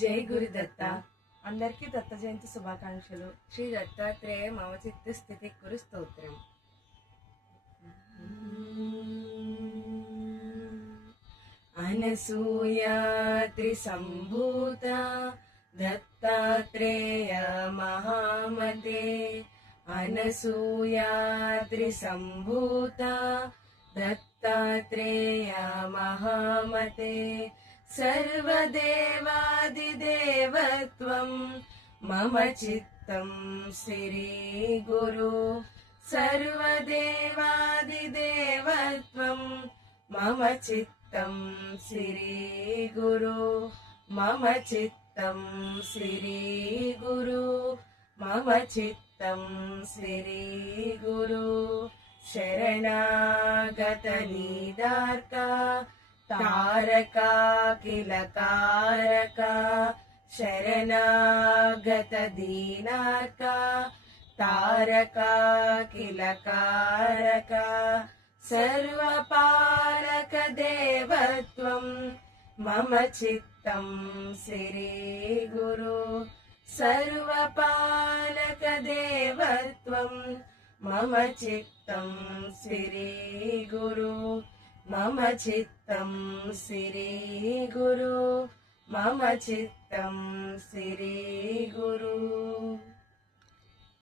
జై గురుదత్త. అందరికీ దత్త జయంతి శుభాకాంక్షలు. శ్రీ దత్తాత్రేయ మమ చిత్త స్థితి కురు స్తోత్రం. అనసూయా త్రిసంభూత దత్తాత్రేయ మహామతే. అనసూయా త్రిసంభూత దత్తాత్రేయ మహామతే. सर्वदेवादिदेवत्वं मम चित्तं श्रीगुरु. सर्वदेवादिदेवत्वं मम चित्तं श्रीगुरु. मम चित्तं श्रीगुरु. मम चित्तं श्रीगुरु. शरणागतनीदार्का तारका किल कारका. शरणागत दीनार्का तारका किल कारका. सर्वपालक देवत्वं मम चित्तं श्रीगुरु. सर्वपालक देवत्वं मम चित्तं श्रीगुरु. मम चित्तं श्रीगुरु. मम चित्तं श्रीगुरु.